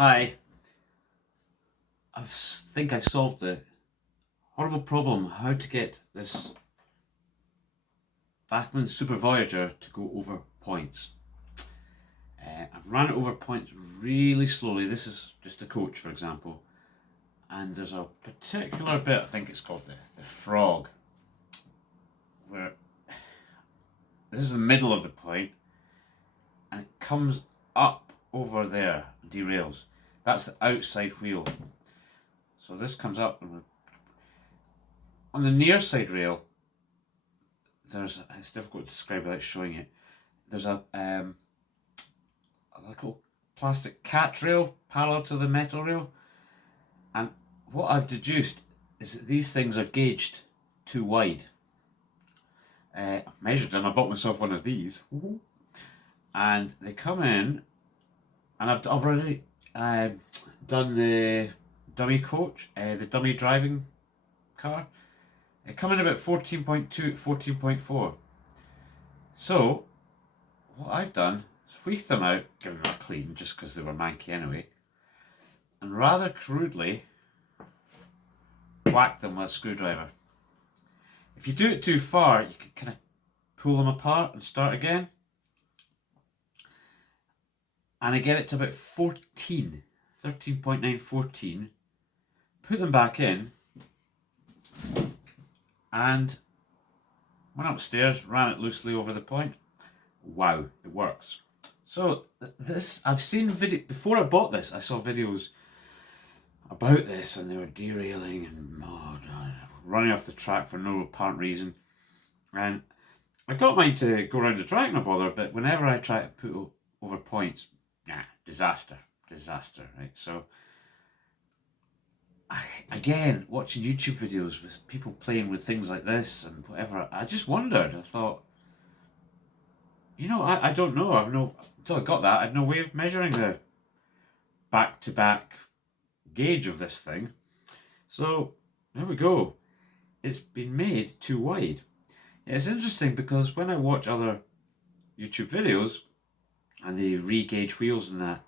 Hi, think I've solved the horrible problem how to get this Bachmann Super Voyager to go over points. I've ran it over points really slowly. This is just a coach, for example, and there's a particular bit, I think it's called the frog, where this is the middle of the point and it comes up over there, derails. That's the outside wheel. So this comes up and on the near side rail, it's difficult to describe without showing it. There's a little plastic catch rail parallel to the metal rail, and what I've deduced is that these things are gauged too wide. I measured them. I bought myself one of these, and they come in, and I've already done the dummy coach, the dummy driving car. They come in about 14.2, 14.4. So, what I've done is tweaked them out, given them a clean, just because they were manky anyway, and rather crudely whacked them with a screwdriver. If you do it too far, you can kind of pull them apart and start again. And I get it to about 14, 13.9, 14. Put them back in, and went upstairs, ran it loosely over the point. Wow, it works. So this, I've seen video, before I bought this, I saw videos about this and they were derailing and running off the track for no apparent reason. And I got mine to go around the track, no bother, but whenever I try to put over points, disaster, right? So again, watching YouTube videos with people playing with things like this and whatever, I just wondered. I thought, I don't know. Until I got that, I had no way of measuring the back-to-back gauge of this thing. So there we go. It's been made too wide. It's interesting because when I watch other YouTube videos and they re-gauge wheels and that,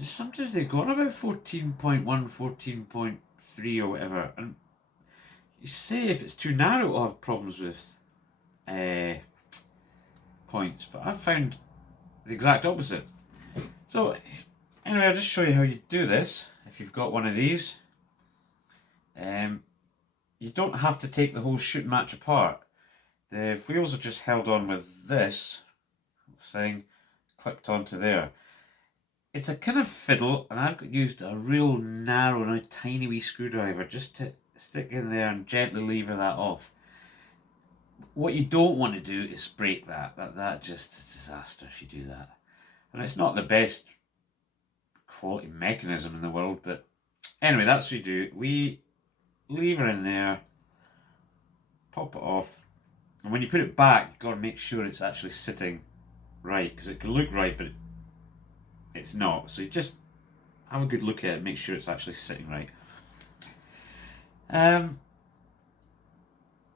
sometimes they go on about 14.1, 14.3 or whatever, and you say if it's too narrow it'll have problems with points, but I've found the exact opposite. So anyway, I'll just show you how you do this if you've got one of these. You don't have to take the whole shoot match apart. The wheels are just held on with this thing clipped onto there. It's a kind of fiddle, and I've used a real narrow and a tiny wee screwdriver just to stick in there and gently lever that off. What you don't want to do is break that. That just a disaster if you do that. And it's not the best quality mechanism in the world, but anyway, that's what you do. We lever in there, pop it off, and when you put it back, you've got to make sure it's actually sitting right, because it can look right, but it's not. So you just have a good look at it, make sure it's actually sitting right.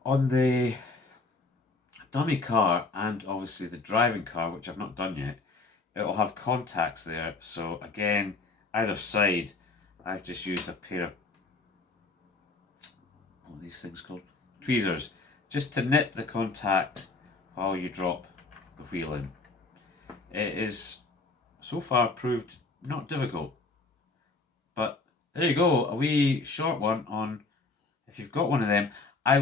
On the dummy car and obviously the driving car, which I've not done yet, it'll have contacts there. So again, either side, I've just used a pair of, what are these things called? Tweezers, just to nip the contact while you drop the wheel in. It is so far proved not difficult, but there you go, a wee short one on, if you've got one of them. I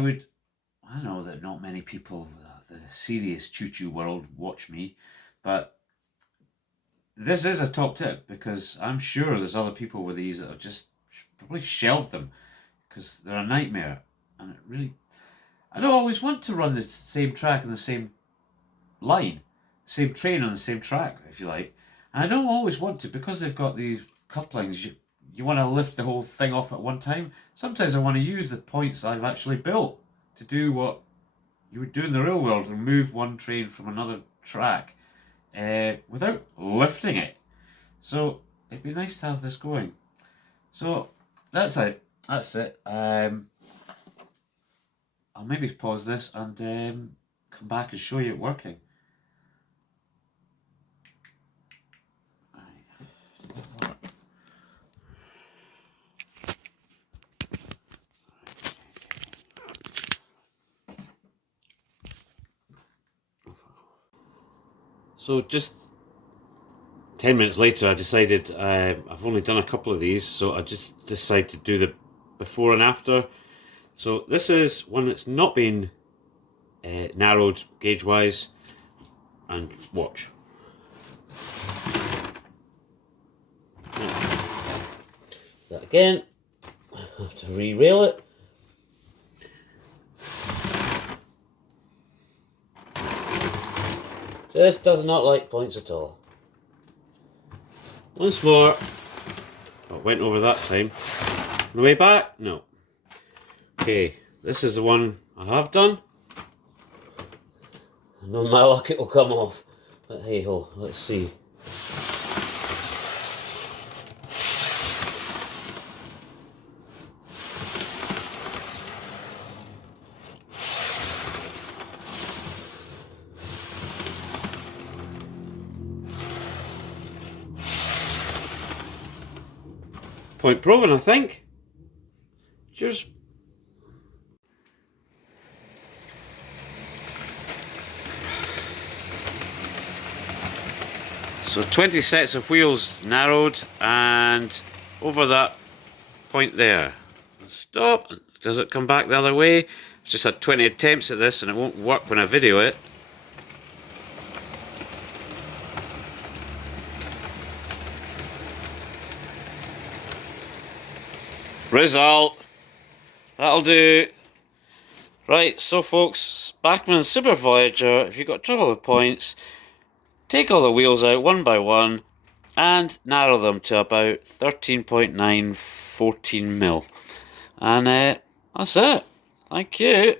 know that not many people, the serious choo-choo world, watch me, but this is a top tip because I'm sure there's other people with these that have just probably shelved them because they're a nightmare. And it really, I don't always want to run the same track and the same line, the same train on the same track, if you like. And I don't always want to, because they've got these couplings, you want to lift the whole thing off at one time. Sometimes I want to use the points I've actually built to do what you would do in the real world and move one train from another track without lifting it. So it'd be nice to have this going. So that's it. I'll maybe pause this and come back and show you it working. So just 10 minutes later, I decided I've only done a couple of these, so I just decided to do the before and after. So this is one that's not been narrowed gauge-wise, and watch. That again, I have to re-rail it. This does not like points at all. Once more. I went over that time. On the way back? No. Okay, this is the one I have done. I know my luck it will come off, but hey ho, let's see. Point proven, I think. Cheers. So 20 sets of wheels narrowed, and over that point there. Stop. Does it come back the other way? I've just had 20 attempts at this and it won't work when I video it. Result. That'll do. Right, so folks, Bachmann Super Voyager, if you've got trouble with points, take all the wheels out one by one and narrow them to about 13.914 mil. And that's it. Thank you.